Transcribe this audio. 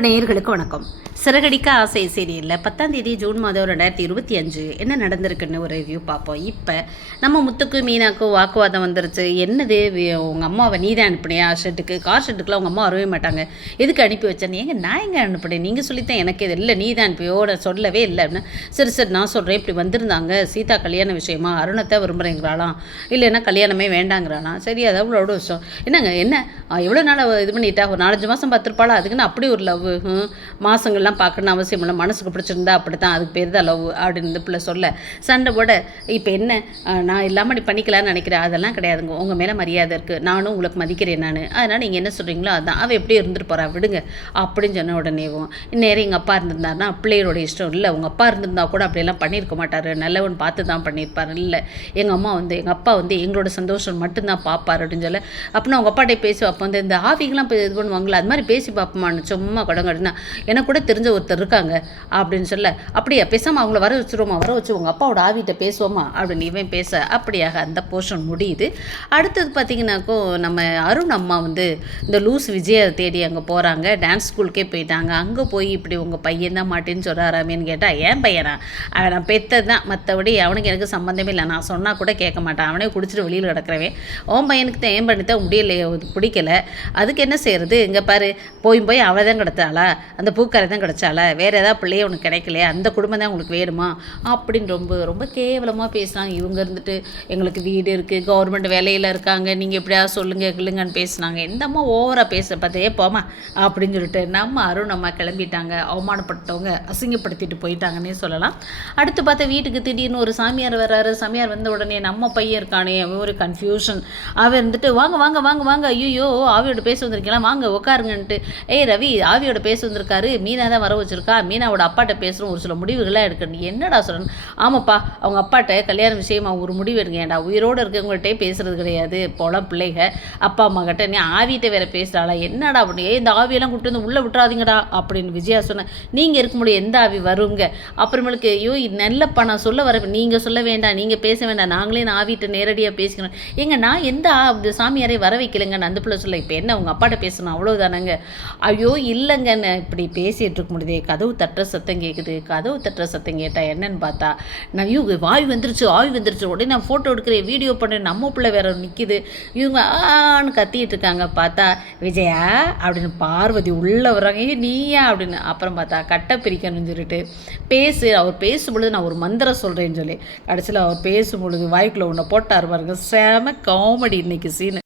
நேயர்களுக்கு வணக்கம். சிறகடிக்க ஆசை சீரியலில் 10ஆம் தேதி ஜூன் மாதம் 2025 என்ன நடந்திருக்குன்னு ஒரு ரிவ்யூ பார்ப்போம். இப்போ நம்ம முத்துக்கு மீனாக்கும் வாக்குவாதம் வந்துருச்சு. என்னது உங்கள் அம்மாவை நீ தான் அனுப்பினியா ஷெட்டுக்கு? கார் ஷெட்டுக்குலாம் உங்கள் அம்மா வரவே மாட்டாங்க, எதுக்கு அனுப்பி வச்சேன்? ஏங்க நான் எங்கே அனுப்பினேன்? நீங்கள் சொல்லித்தான் எனக்கு இது இல்லை, நீ தான் அனுப்பியோட சொல்லவே இல்லை அப்படின்னு. சரி நான் சொல்கிறேன், இப்படி வந்திருந்தாங்க சீதா கல்யாண விஷயமா, அருணத்தை விரும்புகிறேங்கிறாளாம், இல்லைன்னா கல்யாணமே வேண்டாங்கிறானா? சரி அது அவ்வளோ விஷயம். என்னங்க என்ன எவ்வளோ நாள் இது பண்ணிட்டா? ஒரு 4-5 மாதம் பார்த்துருப்பாளா? அதுக்குன்னு அப்படி ஒரு லவ் மாதங்கள்லாம் பார்க்கணுன்னு அவசியம் இல்லை, மனசுக்கு பிடிச்சிருந்தா அப்படி தான், அதுக்கு பேர் தான் லவ் அப்படின்னு இந்த பிள்ளை சொல்ல சண்டை போட, இப்போ என்ன நான் இல்லாமல் நீ பண்ணிக்கலான்னு நினைக்கிறேன்? அதெல்லாம் கிடையாதுங்க, உங்கள் மேலே மரியாதை இருக்குது, நானும் உங்களுக்கு மதிக்கிறேன் நான், அதனால் நீங்கள் என்ன சொல்கிறீங்களோ அதுதான், அவள் எப்படி இருந்துட்டு போகிறா விடுங்க அப்படின்னு சொன்ன உடனேவும், இந்நேரம் எங்கள் அப்பா இருந்திருந்தாருன்னா பிள்ளையோட இஷ்டம் இல்லை, உங்கள் அப்பா இருந்திருந்தா கூட அப்படியெல்லாம் பண்ணியிருக்க மாட்டார், நல்லவன் பார்த்து தான் பண்ணியிருப்பார், இல்லை எங்கள் அம்மா எங்கள் அப்பா எங்களோட சந்தோஷம் மட்டும்தான் பார்ப்பார் அப்படின்னு சொல்ல, அப்படின்னா அவங்க அப்பாட்டே பேசி அப்போ இந்த ஆவிகெலாம் இது பண்ணுவாங்களா, அது மாதிரி பேசி பார்ப்போமான்னு சும்மா கடங்கடுனா, எனக்கு கூட தெரிஞ்ச ஒருத்தர் இருக்காங்க அப்படின்னு சொல்ல, அப்படியா பேசாமல் அவங்கள வர வச்சுருவோமா, வர வச்சு உங்கள் அப்பாவோட ஆவிட்ட பேசுவோமா அப்படின்னு இவன் பேச, அப்படியாக அந்த போர்ஷன் முடியுது. அடுத்தது பார்த்திங்கனாக்கோ நம்ம அருண் அம்மா இந்த லூஸ் விஜயை தேடி அங்கே போகிறாங்க, டான்ஸ் ஸ்கூலுக்கே போயிட்டாங்க. அங்கே போய் இப்படி உங்கள் பையன் தான் மாட்டேன்னு சொல்கிறாராமேன்னு கேட்டால், ஏன் பையனா அவன் நான் பெற்றது தான், மற்றபடி அவனுக்கு எனக்கு சம்மந்தமே இல்லை, நான் சொன்னால் கூட கேட்க மாட்டான், அவனே குடிச்சிட்டு வெளியில் கிடக்கிறவன், உன் பையனுக்கு தான் ஏன் பண்ணித்தான் முடியலையே, பிடிக்கல, அதுக்கு என்ன செய்கிறது, இங்கே பாரு போய் அவள் தான் கிடச்சாளா, அந்த பூக்காரை தான் கிடச்சாளா, வேறு ஏதாவது பிள்ளைய உனக்கு கிடைக்கலையா, அந்த குடும்பம் தான் உங்களுக்கு வேணுமா அப்படின்னு ரொம்ப ரொம்ப கேவலமாக பேசுனாங்க. இவங்க இருந்துட்டு எங்களுக்கு வீடு இருக்குது, கவர்மெண்ட் வேலையில் இருக்காங்க, நீங்கள் எப்படியா சொல்லுங்கள் கிள்ளுங்கன்னு பேசுனாங்க. இந்த அம்மா ஓவராக பேச பார்த்தே போமா அப்படின்னு சொல்லிட்டு நம்ம அருண் அம்மா கிளம்பிட்டாங்க. அவமானப்பட்டவங்க அசிங்கப்படுத்திட்டு போயிட்டாங்கன்னே சொல்லலாம். அடுத்து பார்த்தா வீட்டுக்கு திடீர்னு ஒரு சாமியார் வர்றாரு. சாமியார் வந்த உடனே நம்ம பையன் இருக்கானே ஒரு கன்ஃபியூஷன், அவன் இருந்துட்டு வாங்க வாங்க வாங்க வாங்க ஐயோ ஆவியோட பேச வந்திருக்கலாம், வாங்க உட்காருங்கன்ட்டு, ஏய் ரவி ஆவியோட பேச வந்திருக்காரு, மீனா தான் வர வச்சிருக்கா, மீனாவோட அப்பாட்ட பேசுகிறோம், ஒரு சில முடிவுகளாக எடுக்கணும். என்னடா சொல்லணும்? ஆமாப்பா அவங்க அப்பாட்ட கல்யாண விஷயம் அவங்க ஒரு முடிவு எடுங்க, ஏன்டா உயிரோடு இருக்கவங்கள்ட்டே பேசுறது கிடையாது, போலாம் பிள்ளைக அப்பா அம்மா கிட்ட, நீ ஆவிட்ட வேற பேசுகிறாளா, என்னடா அப்படின்னு, இந்த ஆவியெல்லாம் கூப்பிட்டு வந்து உள்ளே விட்டுறாதீங்கடா அப்படின்னு விஜயா சொன்னேன். நீங்கள் இருக்க முடியும், எந்த ஆவி வருங்க? அப்புறமேலுக்கு ஐயோ நல்லப்பா நான் சொல்ல வர, நீங்கள் சொல்ல வேண்டாம், நீங்கள் பேச வேண்டாம், நாங்களே நான் ஆவிட்ட நேரடியாக பேசிக்கணும். ஏங்க நான் எந்த சாமியாரை வர வைக்கலைங்க, அந்த பிள்ளை சொல்ல, இப்போ என்ன உங்கள் அப்பாட்ட பேசணும் அவ்வளோதானங்க? ஐயோ இல்லைங்கன்னு இப்படி பேசிகிட்டு இருக்க முடியுதே, கதவு தட்டுற சத்தம் கேட்குது. கதவு தட்டுற சத்தம் கேட்டால் என்னன்னு பார்த்தா, நான் வாய் வந்துருச்சு உடனே நான் ஃபோட்டோ எடுக்கிறேன், வீடியோ பண்ணுறேன், நம்ம பிள்ளை வேற நிற்கிது, இவங்க ஆன்னு கத்திட்டு இருக்காங்க. பார்த்தா விஜயா அப்படின்னு பார்வதி உள்ளே வர்றாங்க, நீயா அப்படின்னு. அப்புறம் பார்த்தா கட்டை பிரிக்கணும்னு சொல்லிட்டு அவர் பேசும்பொழுது நான் ஒரு மந்திரம் சொல்கிறேன்னு சொல்லி கடைசியில் அவர் பேசும்பொழுது வாய்க்குள்ளே ஒன்று போட்டார் பாருங்க, செம காமெடி இன்னைக்கு சீனு.